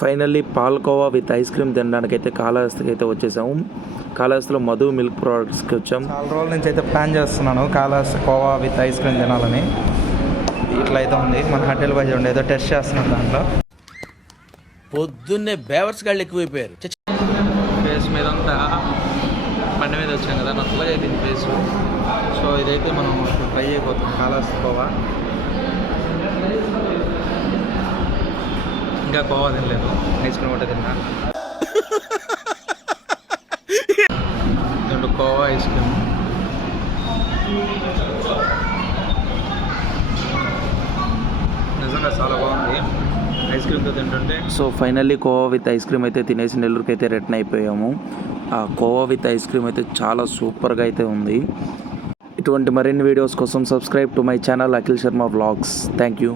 Finally palkova with ice cream తినడానికి అయితే కాళహస్తికి అయితే వచ్చేసాము. కాళహస్తిలో మధు మిల్క్ ప్రోడక్ట్స్కి వచ్చాం. చాలా రోజుల నుంచి అయితే ప్లాన్ చేస్తున్నాను Kalahasti khoa with ice cream తినాలని. ఇట్లా అయితే ఉంది, మన హోటల్ బాయ్ ఉండి ఏదో టెస్ట్ చేస్తున్నాడు. దాంట్లో పొద్దున్నే బేవర్స్ గాళ్ళు ఎక్కువైపోయారు. ఫేస్ మీద అంతా బండి మీద వచ్చాం కదా, నచ్చగా అయిపోయింది ఫేస్. సో ఇదైతే మనం ట్రై అయిపోతాం కాళహస్తి కోవా. ఇంకా కోవా తినలేదు, ఐస్ క్రీమ్ ఒకటే తిన్నా. కోవా ఐస్ క్రీమ్ నిజంగా చాలా బాగుంది ఐస్ క్రీమ్తో తింటుంటే. So finally khoa with ice cream అయితే తినేసి నెల్లూరుకి అయితే రిటర్న్ అయిపోయాము. ఆ కోవా విత్ ఐస్ క్రీమ్ అయితే చాలా సూపర్గా అయితే ఉంది. ఇటువంటి మరిన్ని వీడియోస్ కోసం subscribe to my channel Akhil Sharma vlogs. Thank you.